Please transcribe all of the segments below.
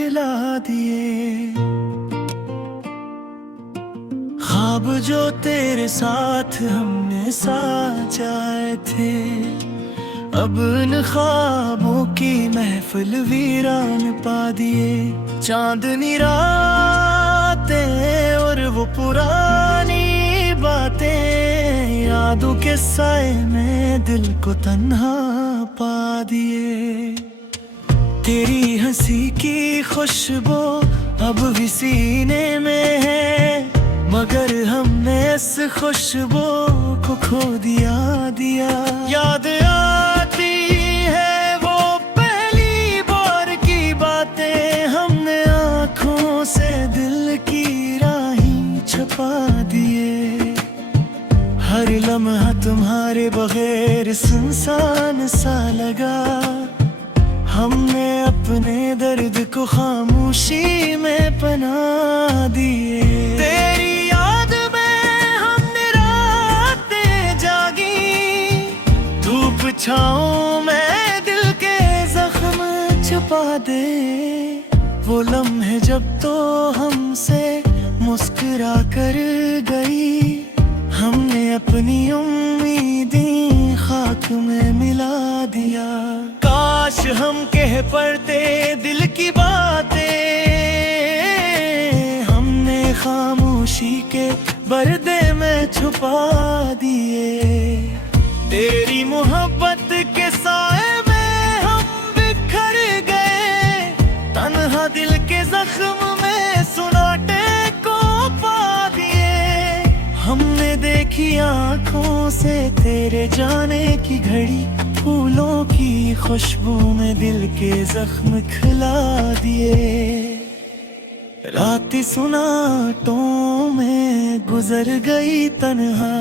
खिला दिए। ख्वाब जो तेरे साथ हमने साजाए थे, अब उन ख्वाबों की महफिल वीरान पा दिए। चांदनी रातें और वो पुरानी बातें, यादों के साए में दिल को तन्हा पा दिए। तेरी हंसी की खुशबू अब भी सीने में है, मगर हमने इस खुशबू को खो दिया। याद आती है वो पहली बार की बातें, हमने आँखों से दिल की राहें छुपा दिए। हर लम्हा तुम्हारे बगैर सुनसान सा लगा, हमने अपने दर्द को खामोशी में पना दिए। तेरी याद में हमने रातें जागी, धूप छाँव में दिल के जख्म छुपा दे। वो लम्हे जब तो हमसे मुस्कुरा कर गई, हमने अपनी उम्मीदें खाक में मिला दिया। काश हम कह पड़ते दिल की बातें, हमने खामोशी के पर्दे में छुपा दिए। तेरी मोहब्बत के साए में हम बिखर गए, तन्हा दिल के जख्म में सुनाटे को पा दिए। हमने देखी आँखों से तेरे जाने की घड़ी, फूलों की खुशबू में दिल के जख्म खिला दिए। रात सुनाटों में गुजर गई तन्हा,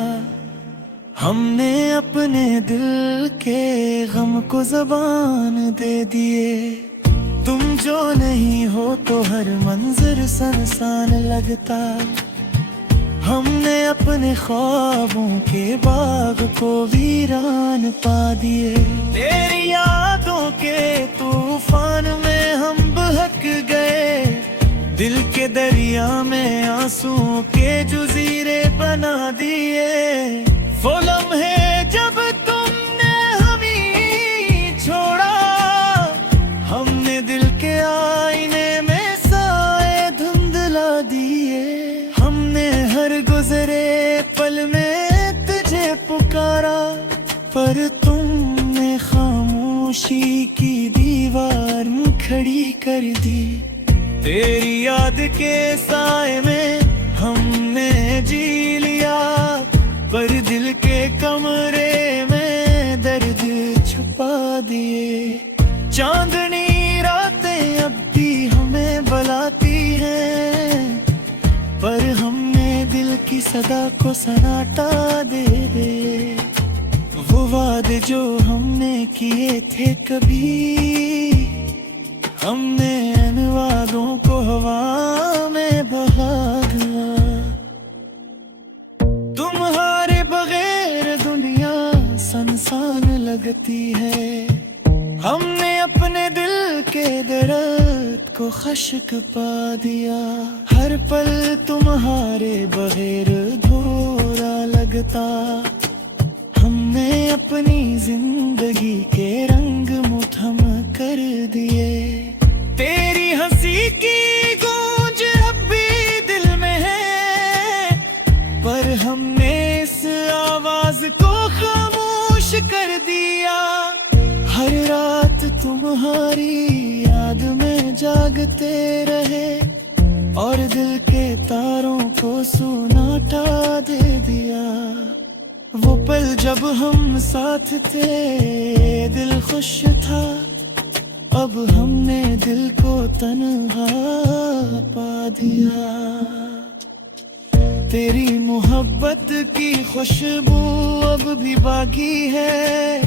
हमने अपने दिल के गम को ज़बान दे दिए। तुम जो नहीं हो तो हर मंजर सुनसान लगता, हमने अपने ख्वाबों के बाग को वीरान पा दिए। तेरी यादों के तूफान में हम बहक गए, दिल के दरिया में आंसुओं के जजीरे बना दिए। वो लम्हे जब तुमने हमें छोड़ा, हमने दिल के आईने में साए धुंधला दिए। हमने हर गुजरे पल में तुझे पुकारा, पर तुमने खामोशी की दीवार खड़ी कर दी। तेरी याद के साए में हमने जी लिया, पर दिल के कमरे में दर्द छुपा दिए। चांदनी रातें अब भी हमें बुलाती हैं, पर हमने दिल की सदा को सन्नाटा दे दे। वो वादे जो हमने किए थे कभी, हमने इन वादों को हवा में बहा दिया। तुम्हारे बगैर दुनिया सुनसान लगती है, हमने अपने दिल के दर्द को खश्क पा दिया। हर पल तुम्हारे बगैर अधूरा लगता, हमने अपनी जिंदगी के रंग मुठम कर दिए। तेरी हंसी की गूंज अब भी दिल में है, पर हमने इस आवाज को खामोश कर दिया। हर रात तुम्हारी याद में जागते रहे, और दिल के तारों को सुनाटा दे दिया। वो पल जब हम साथ थे दिल खुश था, अब हमने दिल को तन्हा पा दिया। तेरी मोहब्बत की खुशबू अब भी बाकी है,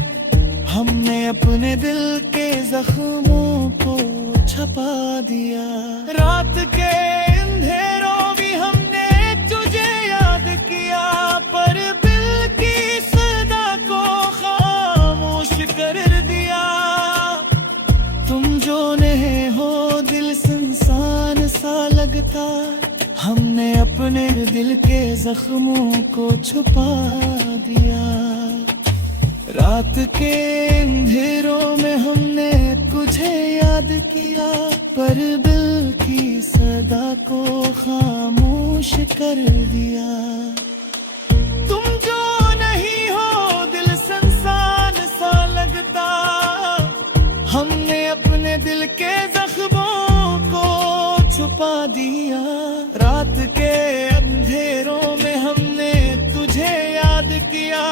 हमने अपने दिल के जख्मों को छपा दिया। रात के अंधेरों भी हमने तुझे याद किया, पर दिल की सदा को खामोश कर दिया। तुम जो नहीं हो दिल सुन अपने दिल के जख्मों को छुपा दिया। रात के अंधेरों में हमने तुझे याद किया, पर दिल की सदा को खामोश कर दिया। तुम जो नहीं हो दिल सुनसान सा लगता, हमने अपने दिल के जख्मों को छुपा दिया। रात के अंधेरों में हमने तुझे याद किया,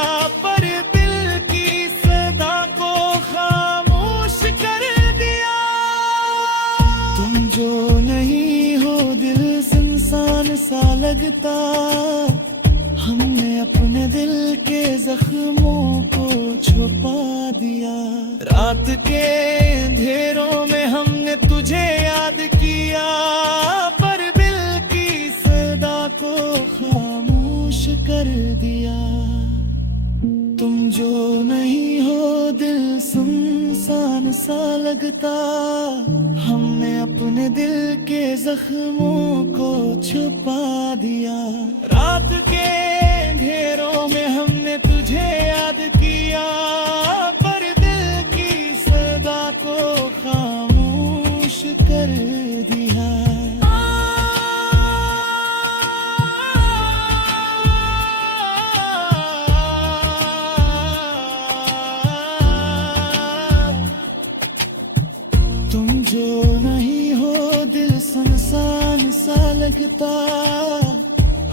पर दिल की सदा को खामोश कर दिया। तुम जो नहीं हो दिल सुनसान सा लगता, हमने अपने दिल के जख्मों को छुपा दिया। रात के अंधेरों में हमने तुझे याद किया, पर दिल की सदा को खामोश कर दिया। तुम जो नहीं हो दिल सुनसान सा लगता, हमने अपने दिल के जख्मों को छुपा दिया। रात के अंधेरों में हमने तुझे याद किया, पर दिल की सदा को खामोश कर दिया। तुम जो नहीं हो दिल सुनसान सा लगता,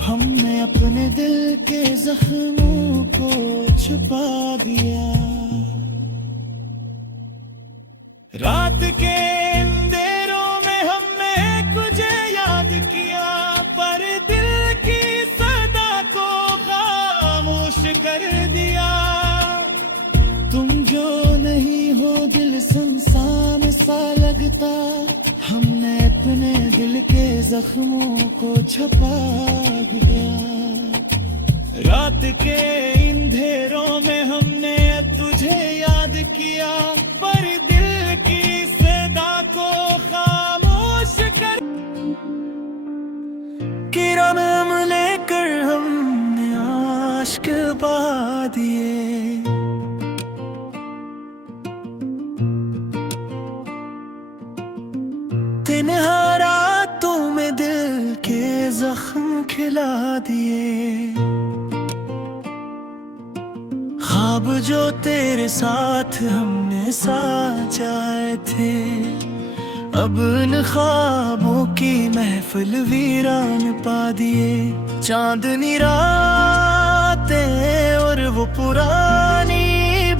हमने अपने दिल के जख्मों को छुपा दिया। रात के अंधेरों में हमने तुझे याद किया, पर दिल की सदा को खामोश कर दिया। तुम जो नहीं हो दिल सुनसान सा लगता, हमने अपने दिल के जख्मों को छुपा दिया। रात के अंधेरों में हमने तुझे याद किया, पर दिल की सदा को खामोश कर। किरण लेकर हमने आश्क बहा दिए, तिन्हा रातों में दिल के जख्म खिला दिए। ख्वाब जो तेरे साथ हमने साजाए थे, अब इन ख्वाबों की महफिल वीरान पा दिए। चांदनी रातें और वो पुरानी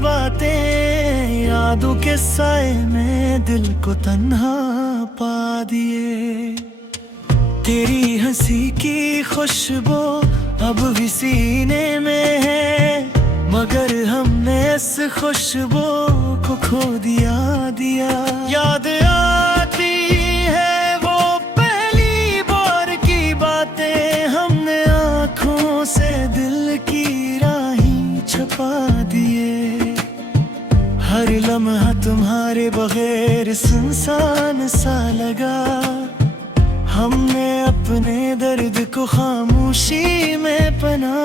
बातें, यादों के साए में दिल को तन्हा पा दिए। तेरी हंसी की खुशबू अब भी सीने में है, मगर हमने इस खुशबू को खो दिया। याद आती है वो पहली बार की बातें, हमने आँखों से दिल की राहें छुपा दिए। हर लम्हा तुम्हारे बगैर सुनसान सा लगा, हमने अपने दर्द को खामोशी में पना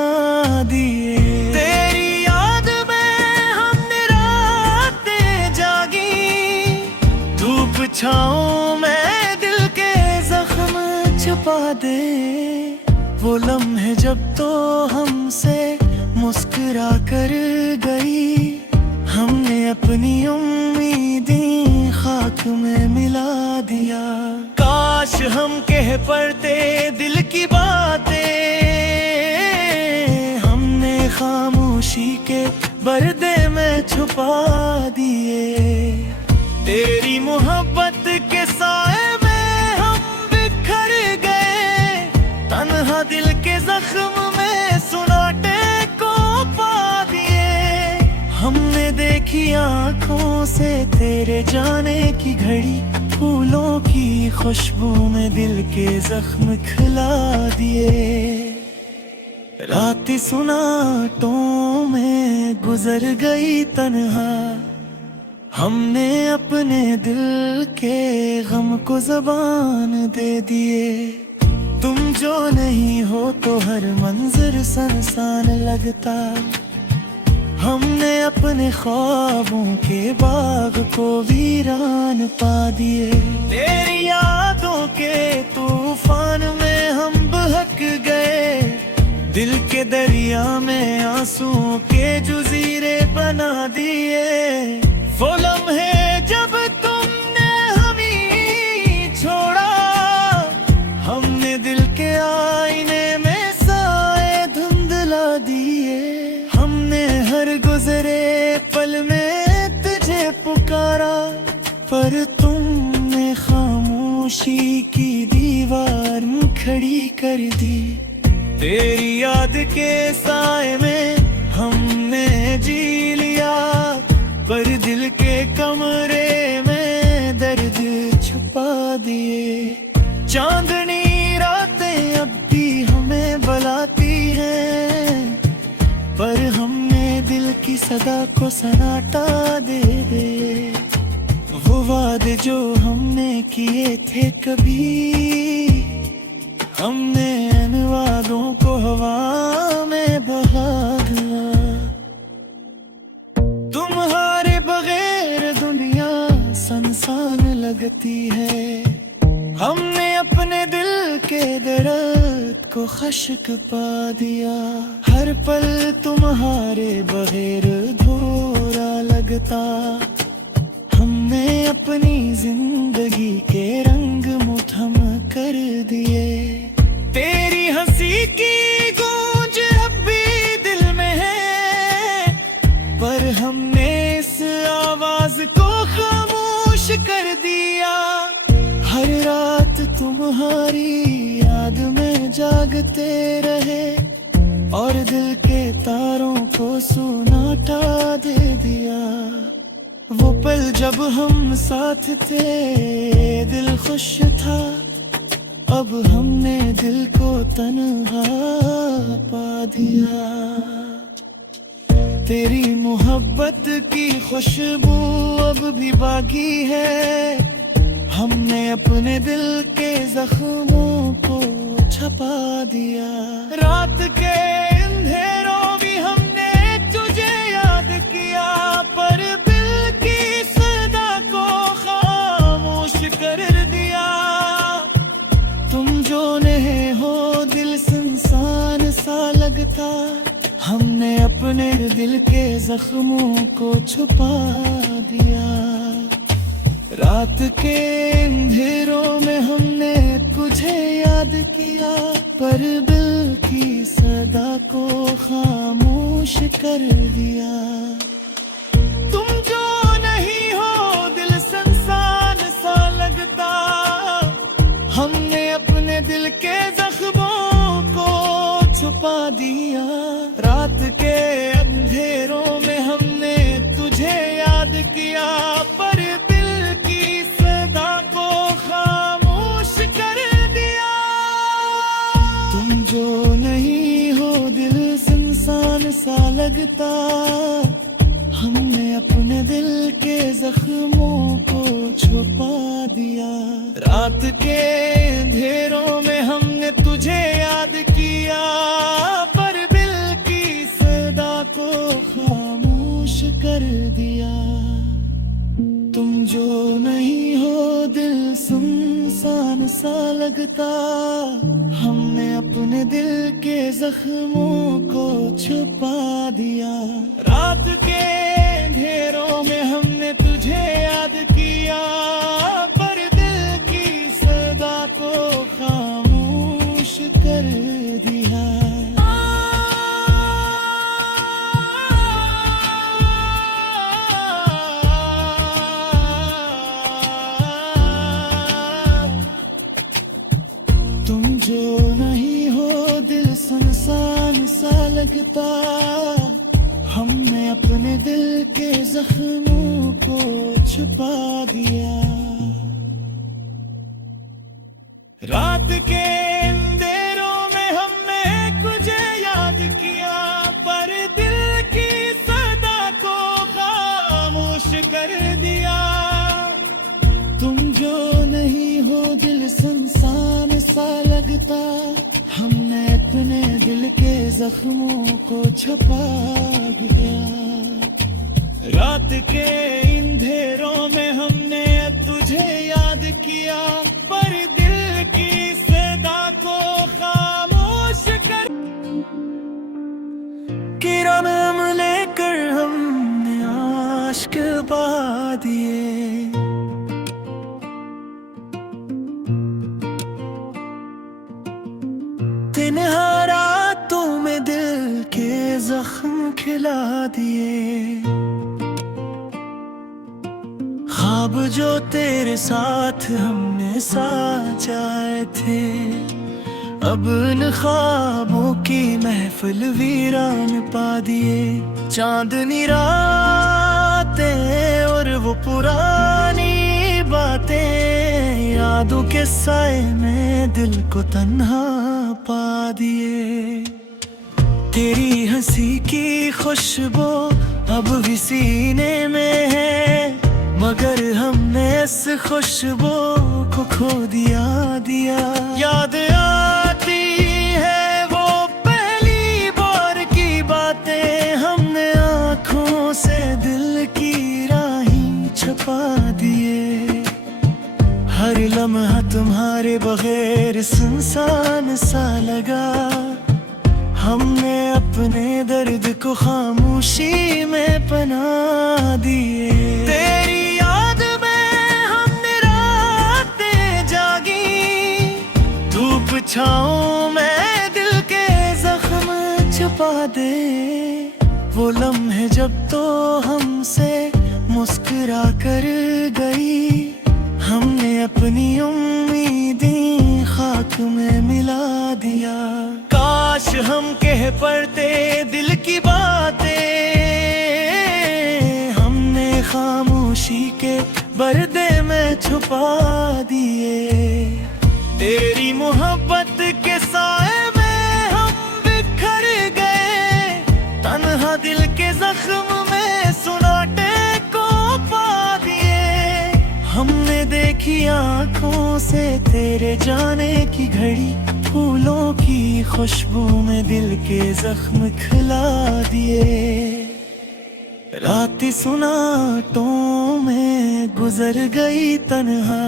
दिए। तेरी याद में हमने रातें जागी, धूप छाँव में दिल के जख्म छुपा दे। वो लम्हे जब तो हमसे मुस्कुरा कर गई, हमने अपनी उम्मीदें खाक में मिला दिया। काश हम कह पड़ते दिल की बातें, हमने खामोशी के पर्दे में छुपा दिए। तेरी मोहब्बत के साए में हम बिखर गए, तन्हा दिल के जख्म में सुनाटे को पा दिए। हमने देखी आँखों से तेरे जाने की घड़ी, फूलों की खुशबू में दिल के जख्म खिला दिए। रात सुनाटों में गुजर गई तन्हा, हमने अपने दिल के गम को ज़बान दे दिए। तुम जो नहीं हो तो हर मंजर सुनसान लगता। हमने अपने ख्वाबों के बाग को वीरान पा दिए। तेरी यादों के तूफान में हम बहक गए। दिल के दरिया में आंसुओं के जजीरे बना दिए। वो लम्हे जब तुमने हमें छोड़ा, हमने दिल के आईने में साए धुंधला दिए। हमने हर गुजरे पल में तुझे पुकारा, पर तुमने खामोशी की दीवार खड़ी कर दी। तेरी याद के साए में हमने जी लिया, पर दिल के कमरे में दर्द छुपा दिए। चांदनी रातें अब भी हमें बुलाती हैं, पर हमने दिल की सदा को सन्नाटा दे दे। वो वादे जो हमने किए थे कभी, हमने इन वादों को हवा में बहा दिया। तुम्हारे बगैर दुनिया सुनसान लगती है। हमने अपने दिल के दर्द को खश्क पा दिया। हर पल तुम्हारे बगैर अधूरा लगता। हमने अपनी जिंदगी के रंग मुठम कर दिए। तेरी हंसी की गूंज अब भी दिल में है, पर हमने इस आवाज को खामोश कर दिया। हर रात तुम्हारी याद में जागते रहे, और दिल के तारों को सुनाटा दे दिया। वो पल जब हम साथ थे दिल खुश था, अब हमने दिल को तन्हा पा दिया। तेरी मोहब्बत की खुशबू अब भी बाकी है। हमने अपने दिल के जख्मों को छपा दिया। रात के अंधेरों भी हमने तुझे याद किया, पर दिल की सदा को खामोश कर दिया। तुम जो नहीं हो दिल सुनसान सा लगता। हमने अपने दिल के जख्मों को छुपा दिया। रात के अंधेरों में हमने तुझे याद किया, पर दिल की सदा को खामोश कर दिया। तुम जो नहीं हो दिल सुनसान सा लगता। हमने अपने दिल के जख्मों को छुपा दिया। रात के अंधेरों में हमने तुझे याद किया, पर दिल की सदा को खामोश कर दिया। तुम जो नहीं हो दिल सुनसान सा लगता। हमने अपने दिल के जख्मों को छुपा दिया। रात के अंधेरों में हमने तुझे याद किया, पर दिल की सदा को खामोश कर दिया। तुम जो नहीं हो दिल सुनसान सा लगता। हमने अपने दिल के जख्मों को छुपा दिया। रात के अंधेरों में हमने तुझे याद किया, पर दिल की सदा को खामोश कर दिया। तुम जो नहीं हो दिल सुनसान सा लगता। हमने अपने दिल के जख्मों को छुपा दिया। रात के अंधेरों में हमने तुझे याद किया, पर दिल की सदा को खामोश कर दिया। तुम जो नहीं हो दिल सुनसान सा लगता। जख्मों को छुपा दिया। रात के अंधेरों में हमने तुझे याद किया, पर दिल की सदा को खामोश कर किरण लेकर हमने आश्क बहा दिए। तन्हा रातों में दिल के जख्म खिला दिए। ख्वाब जो तेरे साथ हमने साजाए थे, अब इन ख्वाबों की महफिल वीरान पा दिए। चांदनी रातें और वो पुरानी बातें यादों के साए में दिल को तन्हा पा दिए। तेरी हंसी की खुशबू अब भी सीने में है, मगर हमने इस खुशबू को खो दिया। याद आती है वो पहली बार की बातें, हमने आँखों से दिल की राहें छुपा दिए। हर लम्हा तुम्हारे बगैर सुनसान सा लगा, हमने अपने दर्द को खामोशी में पना दिए। तेरी याद में हमने रातें जागी, धूप छाँव में दिल के जख्म छुपा दे। वो लम्हे जब तो हमसे मुस्कुरा कर गई, हमने अपनी उम्मीदें खाक में मिला दिया। काश हम कह पड़ते दिल की बातें, हमने खामोशी के पर्दे में छुपा दिए। तेरी मोहब्बत के साए में हम बिखर गए, तन्हा दिल के जख्म में सुनाटे को पा दिए। हमने देखी आँखों से तेरे जाने की घड़ी, फूलों की खुशबू में दिल के जख्म खिला दिए। रात सुनाटों में गुजर गई तन्हा,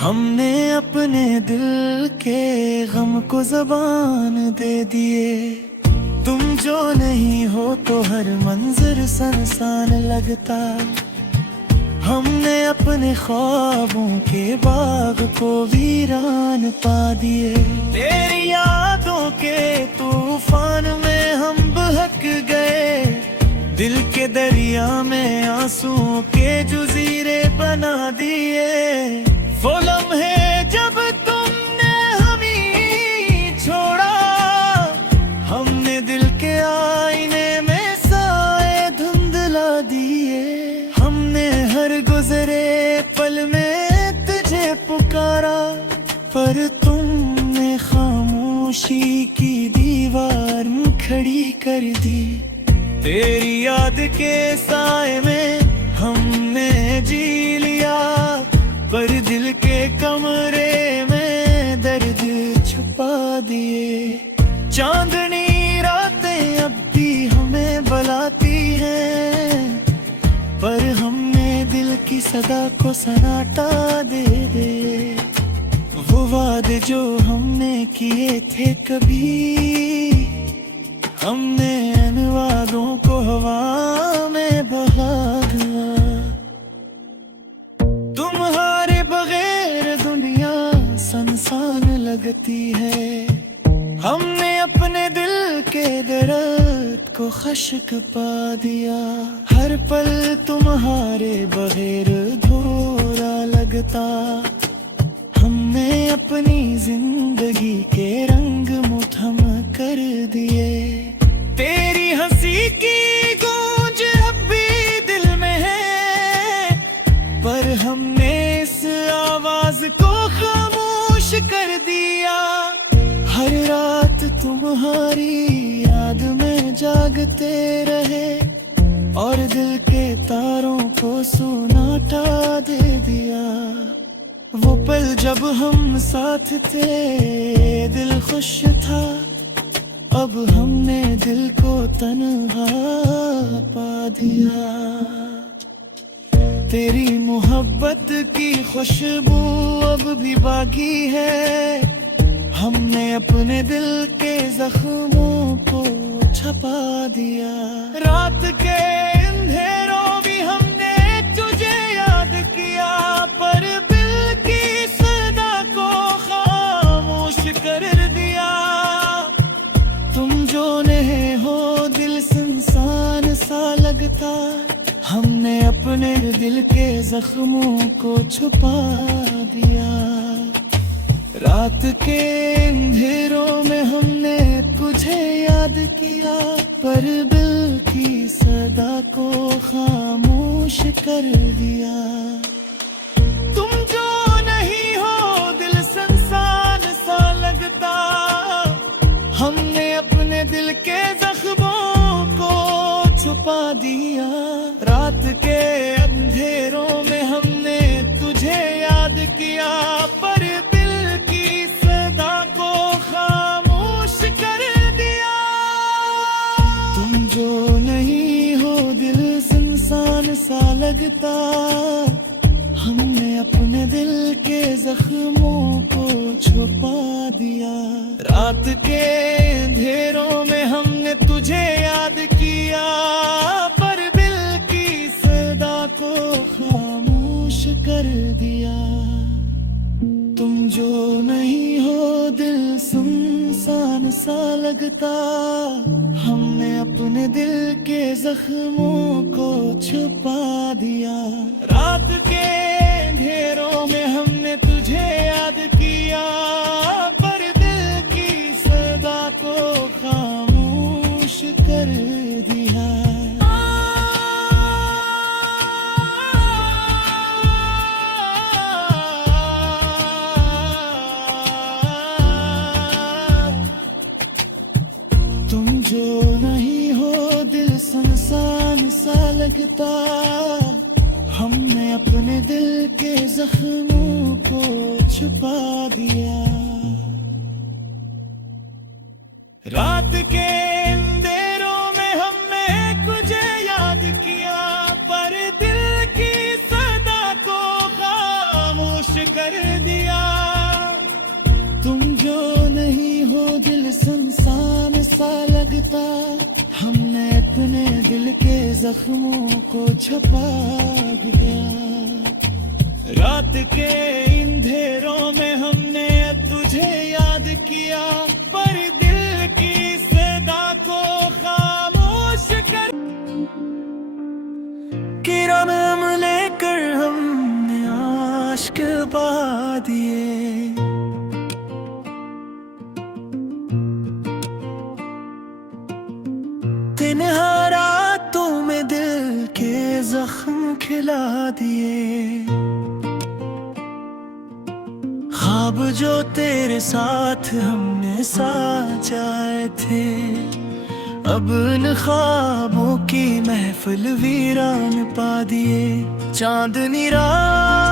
हमने अपने दिल के गम को ज़बान दे दिए। तुम जो नहीं हो तो हर मंजर सुनसान लगता, हमने अपने ख्वाबों के बाग को वीरान पा दिए। तेरी यादों के तूफान में हम बहक गए, दिल के दरिया में आंसुओं के जजीरे बना दिए। वो लम्हे जब तुमने हमें छोड़ा, हमने दिल के आईने में साए धुंधला दिए। हमने हर गुजरे पल में तुझे पुकारा, पर तुमने खामोशी की दीवार खड़ी कर दी। तेरी याद के साए में हमने जी लिया, पर दिल के कमरे में दर्द छुपा दिए। चांदनी रातें अब भी हमें बुलाती हैं, पर हमने दिल की सदा को सन्नाटा दे दे। वो वादे जो हमने किए थे कभी, हमने इन वादों को हवा में बहा दिया। तुम्हारे बगैर दुनिया सुनसान लगती है, हमने अपने दिल के दर्द को खश्क पा दिया। हर पल तुम्हारे बगैर अधूरा लगता, हमने अपनी जिंदगी के रंग मुठम कर दिए। तेरी हंसी की गूंज अब भी दिल में है, पर हमने इस आवाज को खामोश कर दिया। हर रात तुम्हारी याद में जागते रहे, और दिल के तारों को सुनाटा दे दिया। वो पल जब हम साथ थे दिल खुश था, अब हमने दिल को तन्हा पा दिया। तेरी मोहब्बत की खुशबू अब भी बाकी है, हमने अपने दिल के जख्मों को छुपा दिया। रात के अंधेरों भी हमने तुझे याद किया, पर दिल की सदा को खामोश कर दिया। तुम जो नहीं हो दिल सुनसान सा लगता, हमने अपने दिल के जख्मों को छुपा दिया। रात के अंधेरों में हमने तुझे याद किया, पर दिल की सदा को खामोश कर दिया। तुम जो नहीं हो दिल सुनसान सा लगता, हमने अपने दिल के जख्मों को छुपा दिया। रात के अंधेरों में हमने तुझे याद किया, पर दिल की सदा को खामोश कर दिया। तुम जो नहीं हो दिल सुनसान सा लगता, हमने अपने दिल के जख्मों को छुपा दिया। रात के अंधेरों में हमने तुझे याद किया, पर दिल की सदा को खामोश कर दिया। तुम जो नहीं हो दिल सुनसान सा लगता, हमने अपने दिल के जख्मों को छुपा दिया। रात के अंधेरों में हमने तुझे याद किया, पर दिल की सदा को खामोश कर दिया। तुम जो नहीं हो दिल सुनसान सा लगता, हमने अपने दिल के जख्मों को छुपा दिया। रात के अंधेरों में हमने तुझे याद किया, पर दिल की सदा को खामोश कर दिया। तुम जो नहीं हो दिल सुनसान सा लगता, हमने अपने दिल के जख्मों को छुपा दिया। रात के अंधेरों में हमने तुझे याद किया, पर दिल की सदा को खामोश कर। किरण लेकर हमने आश्क बहा दिए, तन्हा रातों में दिल के जख्म खिला दिए। ख्वाब जो तेरे साथ हमने साजाए थे, अब उन ख्वाबों की महफिल वीरान पा दिए। चांदनी रात